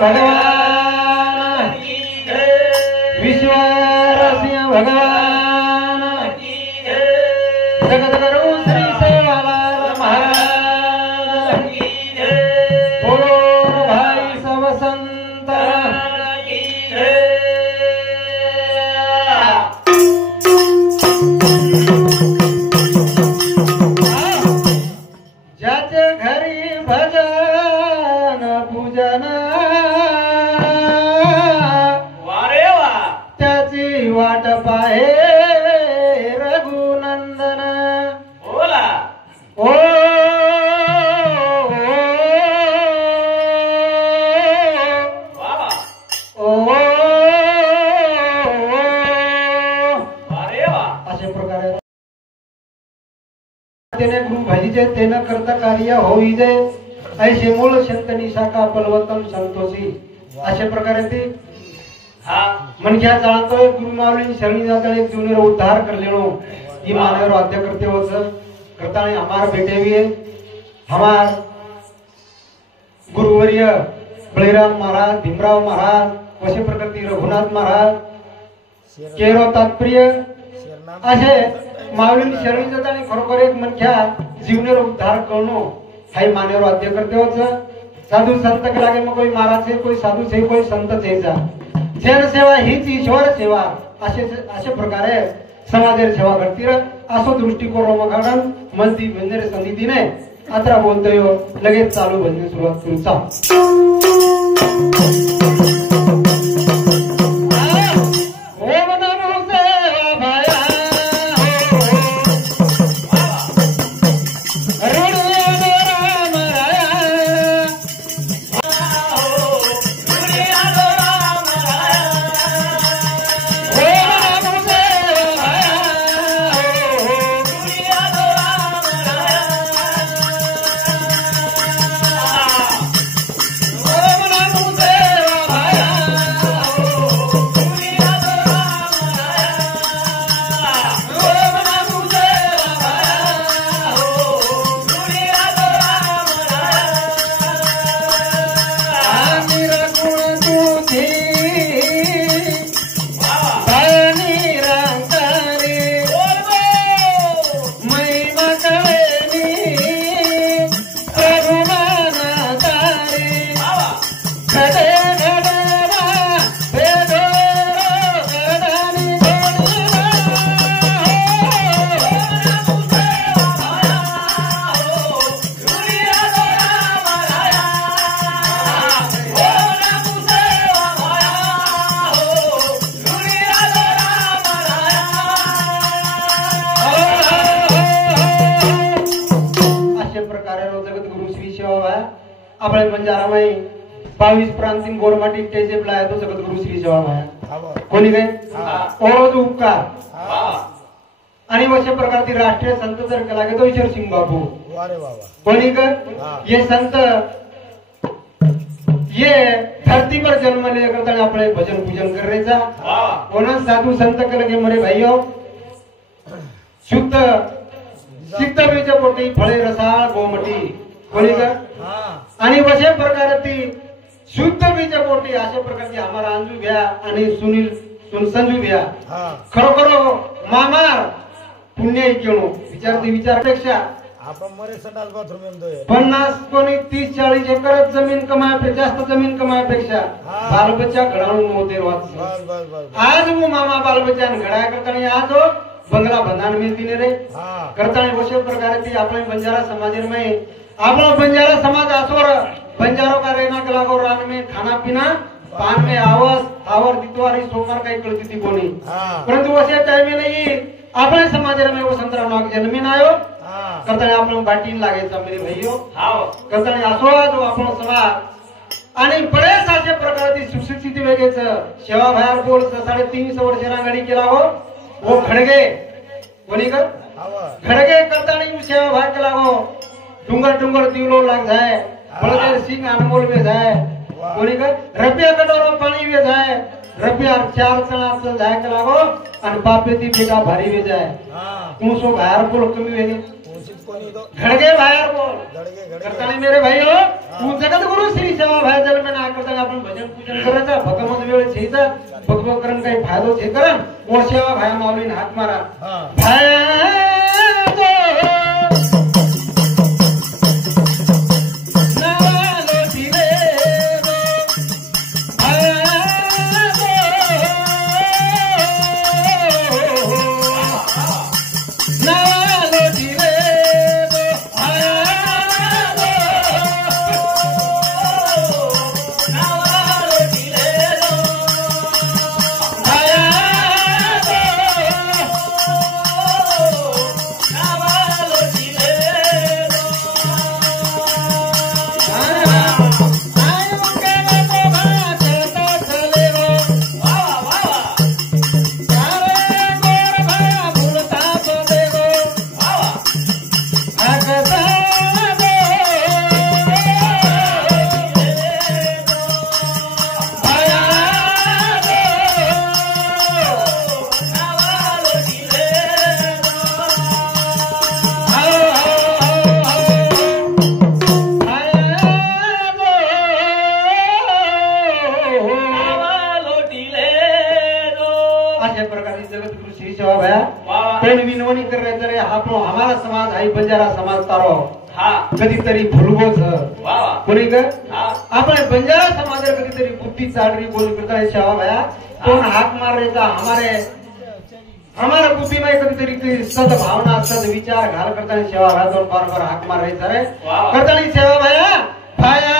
भगवान विश्वरसिंह भगवान जगद्गुरु श्री सेवालाल महाराज बोलो भाई सब संत ज्याचे घरी भजन पूजन त्याची वाट पाहे रघुनंदन बोला ओ अशा प्रकारे तेने गुरु भाईजे तेन करता कार्य होईजे ऐसे मूळ शंतनी शाखा पलवतम संतोषी अशा प्रकारे ते मनख्या जाणतोय गुरु माऊली शरणी जाता एक जीवनेर उद्धार कर लेनो ये मानव राज्य करते होस करता ने हमार बेटे भी है हमार गुरुवर्य बळीराम महाराज भीमराव महाराज वसे प्रकृति रघुनाथ महाराज केरो तात्पर्य असे माऊली शरणी जाता ने खरोखर एक मनख्या जीवनेर उद्धार करनो हाय मानव राज्य करते होस साधु संत के लागे में कोई महाराज से कोई साधु से कोई संत से जा जन सेवा हीच ईश्वर सेवा अशा प्रकारे समाजेर सेवा करतीर असो दृष्टिकोन मगाडन मंदी बंदर समितीने अत्रा बोलतोय लगेच चालू भजन सुरुवात करूचा ओम नमो सेवाभाया आपले बंजारामाई 22 प्रांतीन गोरमाटी टेजे प्लाय तो जगद्गुरु श्री सेवाभाया कोणी काय ओळख उपकार आणि वशे प्रकारची राष्ट्रीय संत जर केला तो ईश्वर सिंह बाबू कोणी काय ये संत ये धरती पर जन्म ले करता अपने भजन पूजन कर रहे था कोना साधु संत के लगे मरे भाइयों शुद्ध सिद्ध बीज पोटी फळे रसाळ गोमटी कोणी काय आणि वशे प्रकारची शुद्ध बीज पोटी अशा प्रकारची आम्हाला अंजू घ्या आणि सुनील संजू घ्या खरोखर मामार पुण्य केलो विचारपेक्षा आपण मरे संडास बाथरूम येतोय 50 कोणी 30-40 एकर जमीन कमायपेक्षा जास्त जमीन कमायपेक्षा बालबच्चा घडावून मोदे वाच आज वो मामा बालबच्चा घडाया करता आज बंगला बंधान मिलती ने रे करता वशे प्रकार ती अपने बंजारा समाज में अपना बंजारा समाज असोर बंजारों का रहना के लागो रान में खाना पीना पान में आवर दितवारी सोमवार काही कळती थी कोणी परंतु वसे टाइम में नहीं अपने समाज में वो संतराम नाग जन्मीन आयो करता आपण बाटीन लागायचा मेरे भाइयों करता असो जो आपण समाज आणि बरेच अशा प्रकारची सुशिक्षित वेगेच सेवा भायर बोल 350 वर्ष रांगडी केला हो वो खडगे कोणी कर खडगे करता सेवा भाग केला हो डूंगर दिवलो लाग जाए बलदेव सिंह अनमोल में जाए कोणी कर रुपया कटोरो पानी में जाए रुपया 4 चना चल जाए के लागो आणि बापे ती बेटा भारी में जाए कुसो भायर बोल कमी वेगे घड़गे भायर बोल करता नहीं मेरे भाइयों तू जगत गुरु श्री सेवा भाई जल में ना करता अपन कीर्तन करायचा भगमत वेळ छेचा भगवत करण काही फायदो छे करण मोर्शेवा भाया माऊलीने हात मारा भाया हमारा समाज आई बंजारा समाज तारो कधीतरी भुलगोच कोणी ग आपल्या बंजारा समाज कधीतरी बुद्धी चालरी बोल करता शेवा भया कोण हाक मार रेता हमारा बुद्धि में कधीतरी सद भावना सद विचार घाल करता शेवा भया दोन बार बार हाक मार रेता रे करता शेवा भया भाया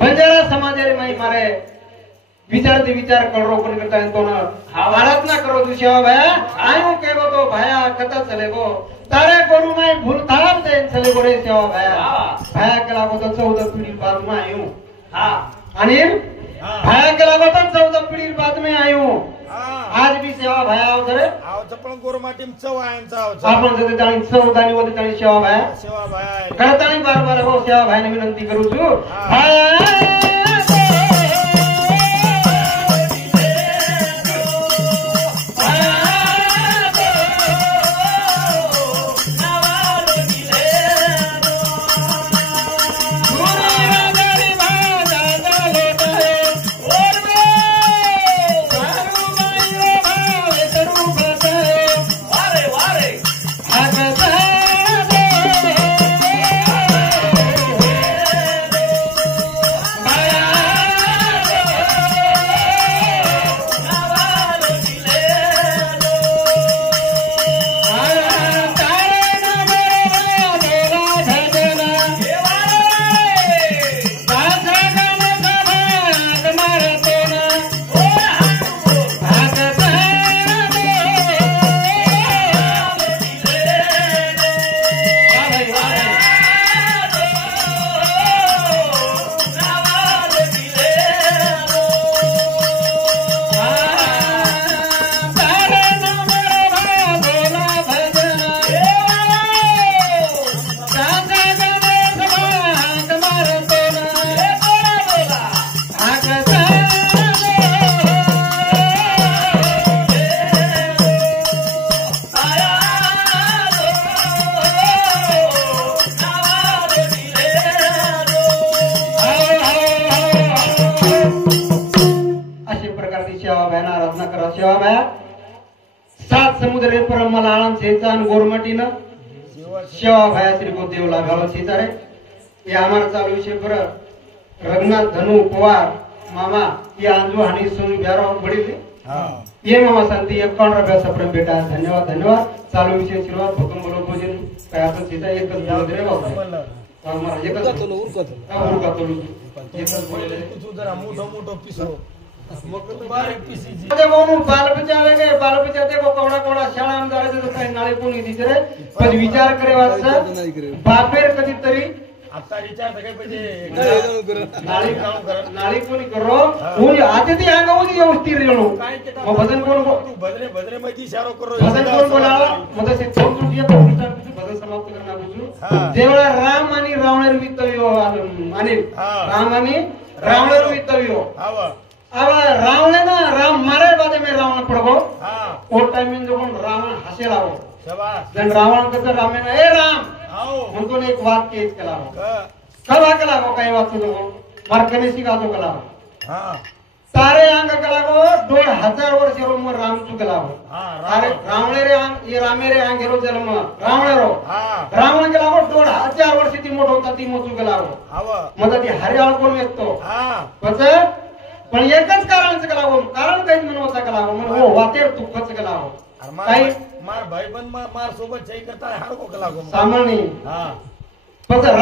बंजारा समाजारी माई मारे विचार करो कोण करता तो ना भारत ना करो तू शेवा भया आयो केगो तो भया कथा चलेगो तारे कोरू माई भूल थाप दे चलेगो रे शेवा भया केला गो तो 14 पिढी बाद में आयो आणि भया केला गो तो 14 पिढी बाद में आयो आज भी सेवा भया आवतरे आवत पण गोरमा टीम चवायांचा आवत आपण जते ताणी चौदानी वते ताणी सेवा भया करतानी बार बार हो सेवा भाई ने विनंती करू छु भया Bye. स्थापना करा सेवा बाया 7 समुद्र परम मला आळम छेचा आणि गोरमाटीनं सेवा भाया श्री गोदेव लागावला छेचा रे हे आम्हाला चालू विषय बरं रघुनाथ धनु पवार मामा ये आंजू हानी सुन ब्यारो बड़ी ये मामा शांति 51 रुपया सप्रम बेटा धन्यवाद धन्यवाद चालू विषय सुरुवात भक्कम बोलो भोजन काय आपण सीधा एकच बोलत रे बाबा आम्हाला एकच एकच बोलले तू जरा मोठो पिसो बारीक पिसी देखो बाल बच्चा वे गए बाल बच्चा देखो कोड़ा कोड़ा शाळा आमदार जो काही नाळे कोणी दिसे रे पण विचार करे वाचा बापेर कधी तरी आता विचार सगळे पाहिजे नाळी कोणी करो कोणी आते ते आंगा होती व्यवस्थित रेलो मग भजन कोण तू भजरे मध्ये इशारो करो भजन कोण बोलावा मग तसे छोटू दिया भजन समाप्त करना बुजू जेवढा राम आणि रावणेर वितव्यो अनिल राम आणि रावणेर वितव्यो आवा रावणे ना राम मारे बादे में रावण पड़गो ओ टाइम में जो रावण हसेला हो शाबाश जन रावण कहते रामे ना ए राम आओ उनको एक बात केस कलावो कब आ कलावो काही बात तो मार कने सिखा दो कलावो हां तारे आंग कलावो 2000 वर्ष रो मर राम तू कलावो अरे रावणे रे आंग ये रामे रे आंग रो जन्म रावणे रो रावण कलावो 2000 वर्ष ती मोठो होता ती मोठू कलावो आवा मग ती हरियाळ कोण येतो हां पछे पण एकच कारणच कलावो कारण काही म्हणवता कलावो म्हणून हो वातेर दुःखच कलावो काही मार भाईबंद मार सोबत जय करता हार को कलावो सामान्य हां पछे